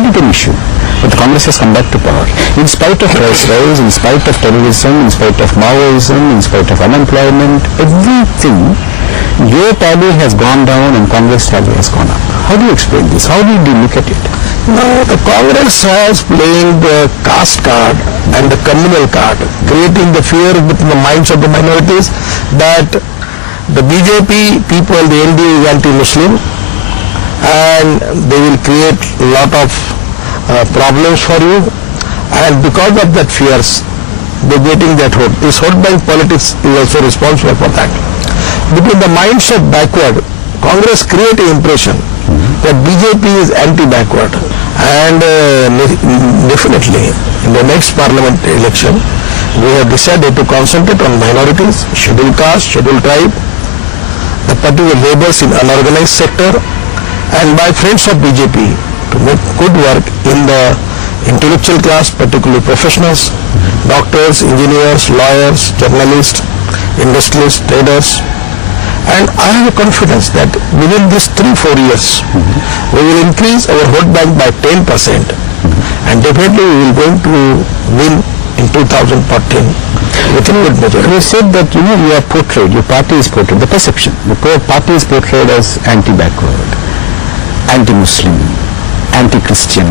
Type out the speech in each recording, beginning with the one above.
made it an issue. But the Congress has come back to power. In spite of price rise, in spite of terrorism, in spite of Maoism, in spite of unemployment, everything, your tally has gone down and Congress tally has gone up. How do you explain this? How did you look at it? Now, the Congress has playing the caste card and the communal card, creating the fear within the minds of the minorities that the BJP people, the NDA is anti-Muslim and they will create a lot of problems for you, and because of that fears, they're getting that hope. This vote bank politics is also responsible for that. Between the minds of backward, Congress create an impression that BJP is anti-backward, and definitely in the next parliament election, we have decided to concentrate on minorities, scheduled caste, scheduled tribe, the particular laborers in unorganized sector, and by friends of BJP to make good work in the intellectual class, particularly professionals, doctors, engineers, lawyers, journalists, industrialists, traders. And I have a confidence that within these 3-4 years, we will increase our vote bank by 10%, and definitely we will going to win in 2014 with a good majority. You said that you are portrayed, your party is portrayed, the perception, the party is portrayed as anti-backward, anti-Muslim, anti-Christian.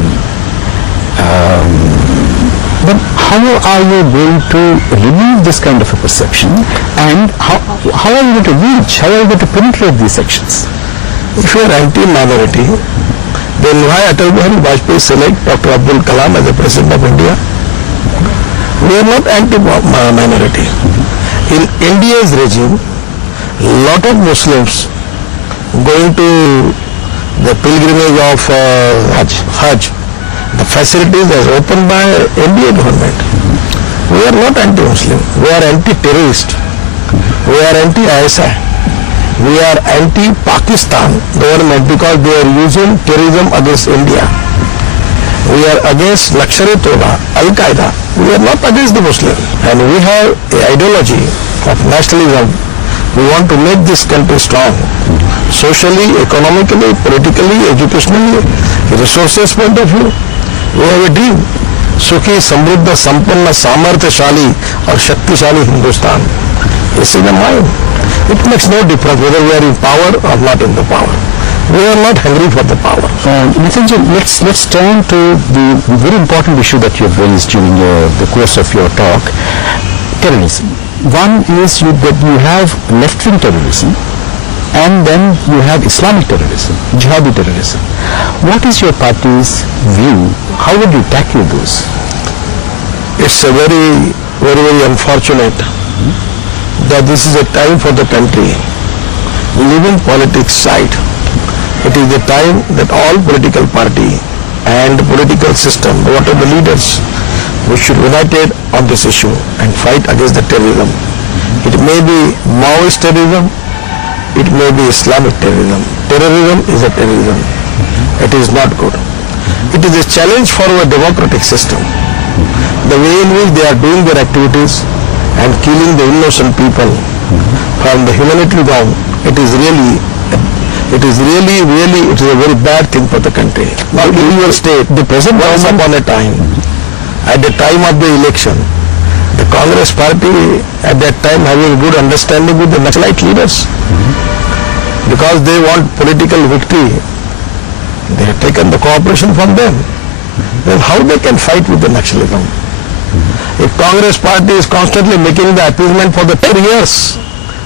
But how are you going to remove this kind of a perception, and how are you going to reach, how are you going to penetrate these sections? If you are anti-minority, then why Atal Bihari Vajpayee select Dr. Abdul Kalam as the President of India? We are not anti-minority. In India's regime, lot of Muslims going to the pilgrimage of Hajj, the facilities as opened by Indian government. We are not anti-Muslim. We are anti-terrorist. We are anti-ISI. We are anti-Pakistan government because they are using terrorism against India. We are against Lashkar-e-Toiba, Al-Qaeda. We are not against the Muslim. And we have an ideology of nationalism. We want to make this country strong. Socially, economically, politically, educationally, resources point of view. We have a dream. Sukhi, Samruddha, Sampanna, Samarthashali or Shaktishali Hindustan. This is the mind. It makes no difference whether we are in power or not in the power. We are not hungry for the power. Nitinji, let's turn to the very important issue that you have raised during the course of your talk, terrorism. One is that you have left-wing terrorism, and then you have Islamic terrorism, jihadi terrorism. What is your party's view? How would you tackle those? It's a very, very, very unfortunate that this is a time for the country, leaving politics side. It is the time that all political party and political system, what are the leaders, we should united on this issue and fight against the terrorism. It may be Maoist terrorism, it may be Islamic terrorism. Terrorism is a terrorism. It is not good. It is a challenge for our democratic system. The way in which they are doing their activities and killing the innocent people from the humanity down, it is really a very bad thing for the country. Now in your state, the present once upon a time, at the time of the election, the Congress party at that time having good understanding with the Naxalite leaders, because they want political victory, they have taken the cooperation from them. Then how they can fight with the Naxalism? If Congress party is constantly making the appeasement for the 10 years,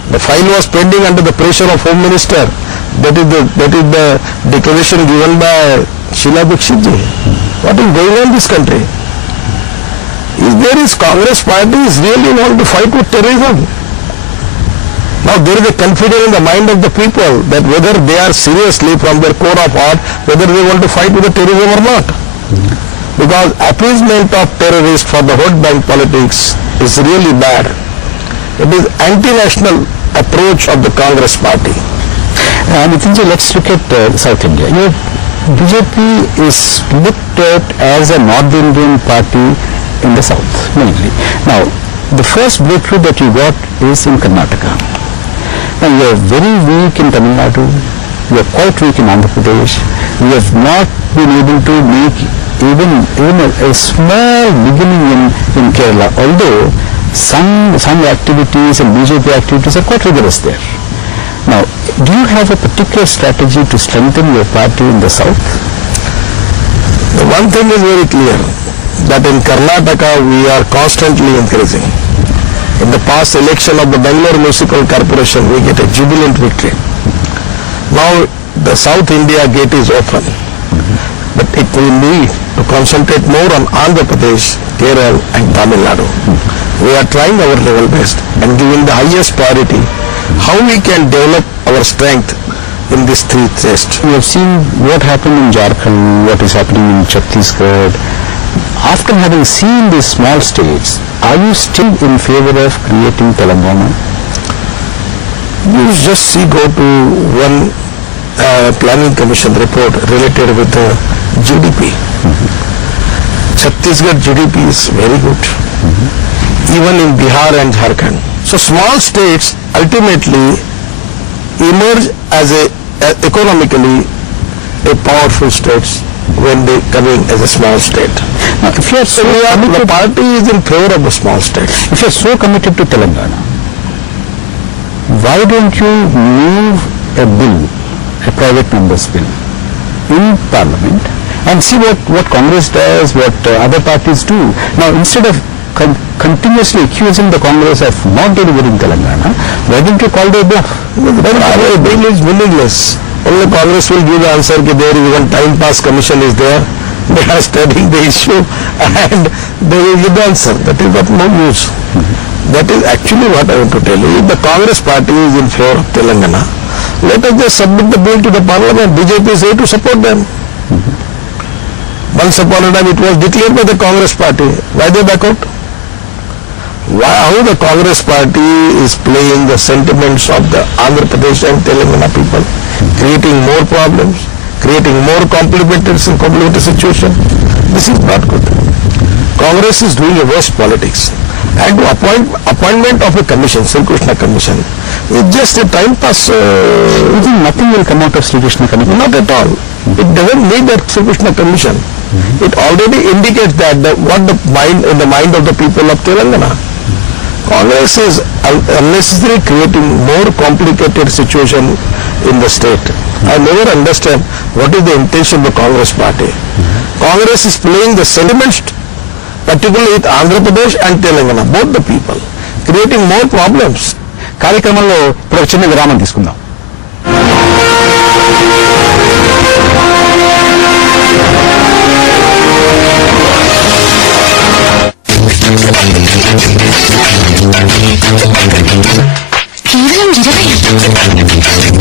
the file was pending under the pressure of Home Minister. That is the declaration given by Sheila Dikshit ji. What is going on in this country? If there is Congress party is really want to fight with terrorism. Now there is a confidence in the mind of the people that whether they are seriously from their core of heart, whether they want to fight with the terrorism or not. Because appeasement of terrorists for the vote bank politics is really bad. It is anti-national approach of the Congress party. Nitinji, let's look at South India. BJP is looked at as a North Indian party in the South, mainly. Now, the first breakthrough that you got is in Karnataka. Now, you are very weak in Tamil Nadu, you are quite weak in Andhra Pradesh, you have not been able to make even a small beginning in Kerala, although some activities and BJP activities are quite rigorous there. Now, do you have a particular strategy to strengthen your party in the south? The one thing is very clear, that in Karnataka we are constantly increasing. In the past election of the Bangalore Municipal Corporation, we get a jubilant victory. Now the South India gate is open, but it will need to concentrate more on Andhra Pradesh, Kerala and Tamil Nadu. We are trying our level best and giving the highest priority how we can develop our strength in these three states. We have seen what happened in Jharkhand, what is happening in Chhattisgarh. After having seen these small states, are you still in favor of creating Telangana? You just go to one planning commission report related with the GDP. Chhattisgarh GDP is very good, even in Bihar and Jharkhand. So small states ultimately emerge as economically a powerful states when they coming as a small state. Now, if you are so The party is in favor of the small states. if you are so committed to Telangana, why don't you move a bill, a private member's bill, in Parliament and see what Congress does, what other parties do? Now, instead of continuously accusing the Congress of not delivering Telangana, why don't you call their bluff? Our bill is meaningless. Only Congress will give the answer that there is one time pass commission is there. They are studying the issue and they will give the answer. That is of no use. That is actually what I want to tell you. If the Congress party is in favor of Telangana, let us just submit the bill to the Parliament. BJP is here to support them. Once upon a time it was declared by the Congress party. Why they back out? How the Congress party is playing the sentiments of the Andhra Pradesh and Telangana people, creating more problems, creating more complicated situation. This is not good. Congress is doing a worst politics. And appointment of a commission, Sri Krishna Commission, is just a time pass. You think nothing will come out of Sri Krishna Commission? Not at all. It doesn't need that Sri Krishna Commission. It already indicates that what in the mind of the people of Telangana. Congress is unnecessarily creating more complicated situation in the state. I never understand what is the intention of the Congress party. Congress is playing the sentiments, particularly with Andhra Pradesh and Telangana, both the people, creating more problems. కార్యక్రమంలో ఇప్పుడు ఒక చిన్న విరామం తీసుకుందాం. కేవలం 20